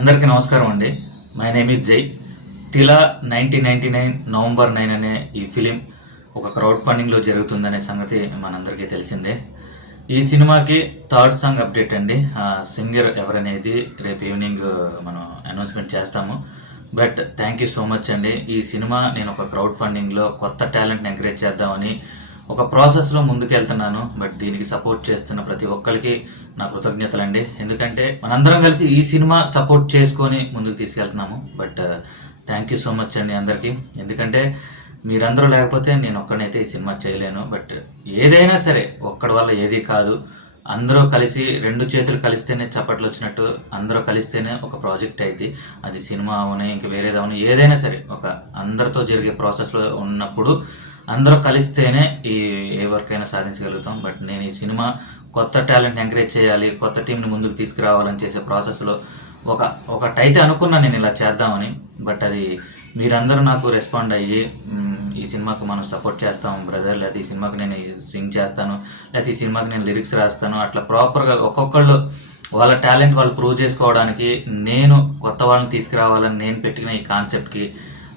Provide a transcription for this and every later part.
అందరికీ నమస్కారం అండి. My name is Jai Tila nineteen ninety nine November nine అనే ఈ ఫిలిం ఒక క్రౌడ్ ఫండింగ్లో జరుగుతుందనే సంగతి మనందరికీ తెలిసిందే. ఈ సినిమాకి థర్డ్ సాంగ్ అప్డేట్ అండి. సింగర్ ఎవరనేది రేపు ఈవినింగ్ మనం అనౌన్స్మెంట్ చేస్తాము. But thank you so much అండి. ఈ సినిమా నేను ఒక క్రౌడ్ ఫండింగ్లో కొత్త టాలెంట్ని ఎంకరేజ్ చేద్దామని ఒక ప్రాసెస్లో ముందుకెళ్తున్నాను బట్ దీనికి సపోర్ట్ చేస్తున్న ప్రతి ఒక్కరికి నా కృతజ్ఞతలండి. ఎందుకంటే మనందరం కలిసి ఈ సినిమా సపోర్ట్ చేసుకొని ముందుకు తీసుకెళ్తున్నాము. But thank you so much అండి అందరికీ. ఎందుకంటే మీరందరూ లేకపోతే నేను ఒక్కడైతే ఈ సినిమా చేయలేను. బట్ ఏదైనా సరే ఒక్కడి వల్ల ఏది కాదు. అందరూ కలిసి రెండు చేతులు కలిస్తేనే చప్పట్లు వచ్చినట్టు అందరూ కలిస్తేనే ఒక ప్రాజెక్ట్ అయింది అది సినిమా అవును ఇంక వేరేది అవును ఏదైనా సరే ఒక అందరితో జరిగే ప్రాసెస్లో ఉన్నప్పుడు అందరూ కలిస్తేనే ఈ ఏ వర్క్ అయినా సాధించగలుగుతాం. బట్ నేను ఈ సినిమా కొత్త టాలెంట్ ఎంకరేజ్ చేయాలి కొత్త టీంని ముందుకు తీసుకురావాలని చేసే ప్రాసెస్లో ఒక ఒకటైతే అనుకున్నా నేను ఇలా చేద్దామని. బట్ అది మీరందరూ నాకు రెస్పాండ్ అయ్యి ఈ సినిమాకు మనం సపోర్ట్ చేస్తాం బ్రదర్. లేకపోతే ఈ సినిమాకి నేను సింగ్ చేస్తాను లేకపోతే ఈ సినిమాకి నేను లిరిక్స్ రాస్తాను. అట్లా ప్రాపర్గా ఒక్కొక్కళ్ళు వాళ్ళ టాలెంట్ వాళ్ళు ప్రూవ్ చేసుకోవడానికి నేను కొత్త వాళ్ళని తీసుకురావాలని నేను పెట్టిన ఈ కాన్సెప్ట్కి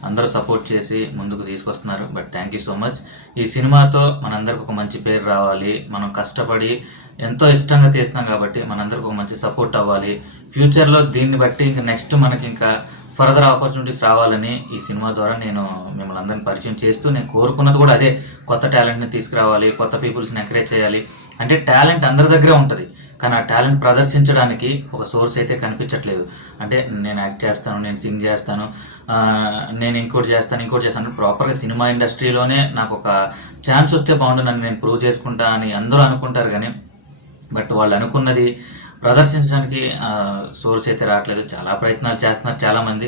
అందరూ సపోర్ట్ చేసి ముందుకు తీసుకొస్తున్నారు. But thank you so much. ఈ సినిమాతో మనందరికి ఒక మంచి పేరు రావాలి. మనం కష్టపడి ఎంతో ఇష్టంగా తీస్తున్నాం కాబట్టి మనందరికి ఒక మంచి సపోర్ట్ అవ్వాలి. ఫ్యూచర్లో దీన్ని బట్టి ఇంకా నెక్స్ట్ మనకి ఇంకా ఫర్దర్ ఆపర్చునిటీస్ రావాలని ఈ సినిమా ద్వారా నేను మిమ్మల్ని అందరిని పరిచయం చేస్తూ నేను కోరుకున్నది కూడా అదే. కొత్త టాలెంట్ని తీసుకురావాలి కొత్త పీపుల్స్ని ఎంకరేజ్ చేయాలి. అంటే టాలెంట్ అందరి దగ్గర ఉంటుంది. కానీ ఆ టాలెంట్ ప్రదర్శించడానికి ఒక సోర్స్ అయితే కనిపించట్లేదు. అంటే నేను యాక్ట్ చేస్తాను నేను సింగ్ చేస్తాను నేను ఇంకోటి చేస్తాను ఇంకోటి చేస్తాను. ప్రాపర్గా సినిమా ఇండస్ట్రీలోనే నాకు ఒక ఛాన్స్ వస్తే బాగుండు నన్ను నేను ప్రూవ్ చేసుకుంటా అని అందరూ అనుకుంటారు కానీ బట్ వాళ్ళు అనుకున్నది ప్రదర్శించడానికి సోర్స్ అయితే రావట్లేదు. చాలా ప్రయత్నాలు చేస్తున్నారు చాలామంది.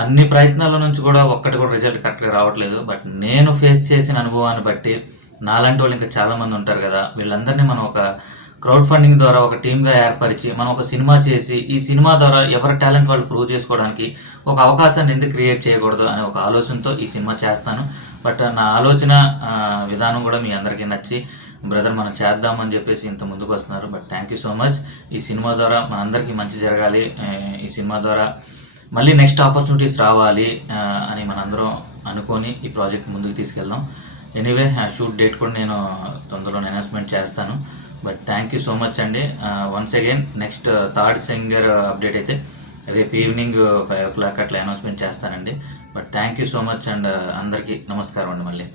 అన్ని ప్రయత్నాల నుంచి కూడా ఒక్కటి కూడా రిజల్ట్ కరెక్ట్గా రావట్లేదు. బట్ నేను ఫేస్ చేసిన అనుభవాన్ని బట్టి నాలాంటి వాళ్ళు ఇంకా చాలామంది ఉంటారు కదా. వీళ్ళందరినీ మనం ఒక క్రౌడ్ ఫండింగ్ ద్వారా ఒక టీమ్గా ఏర్పరిచి మనం ఒక సినిమా చేసి ఈ సినిమా ద్వారా ఎవరి టాలెంట్ వాళ్ళు ప్రూవ్ చేసుకోవడానికి ఒక అవకాశాన్ని ఎందుకు క్రియేట్ చేయకూడదు అనే ఒక ఆలోచనతో ఈ సినిమా చేస్తాను. బట్ నా ఆలోచన విధానం కూడా మీ అందరికీ నచ్చి బ్రదర్ మనం చేద్దామని చెప్పేసి ఇంత ముందుకు వస్తున్నారు. But thank you so much. ఈ సినిమా ద్వారా మనందరికీ మంచి జరగాలి. ఈ సినిమా ద్వారా మళ్ళీ నెక్స్ట్ ఆపర్చునిటీస్ రావాలి అని మనందరం అనుకొని ఈ ప్రాజెక్ట్ ముందుకు తీసుకెళ్దాం. ఎనీవే షూట్ డేట్ కూడా నేను తొందరలో అనౌన్స్మెంట్ చేస్తాను. But thank you so much అండి. Once again next third singer update అయితే రేపు ఈవినింగ్ ఫైవ్ ఓ క్లాక్ అట్లా అనౌన్స్మెంట్ చేస్తానండి. But thank you so much and అందరికీ నమస్కారం అండి మళ్ళీ.